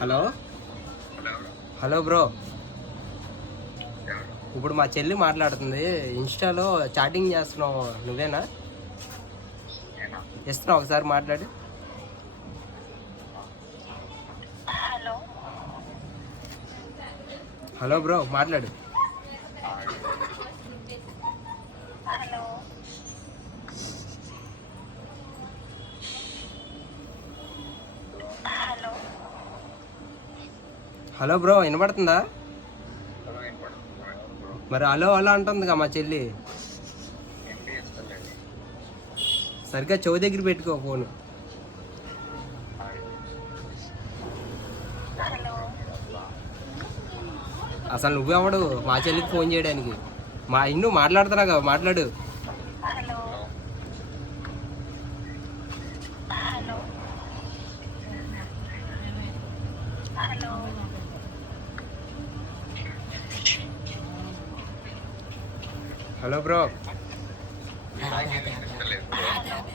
Hello hello bro, ఇప్పుడు మా చెల్లి మాట్లాడుతుంది. ఇన్స్టాలో చాటింగ్ చేస్తున్నావు, నువ్వేనా? ఇస్తున్నావు, ఒకసారి మాట్లాడు. హలో బ్రో, మాట్లాడు. హలో బ్రో, వినపడుతుందా? మరి హలో హలో అంటుందిగా మా చెల్లి. సరిగ్గా చెవి దగ్గర పెట్టుకో ఫోను. అసలు నువ్వెవడు మా చెల్లికి ఫోన్ చేయడానికి? మా ఇన్ను మాట్లాడుతున్నాగా, మాట్లాడు. Hello bro.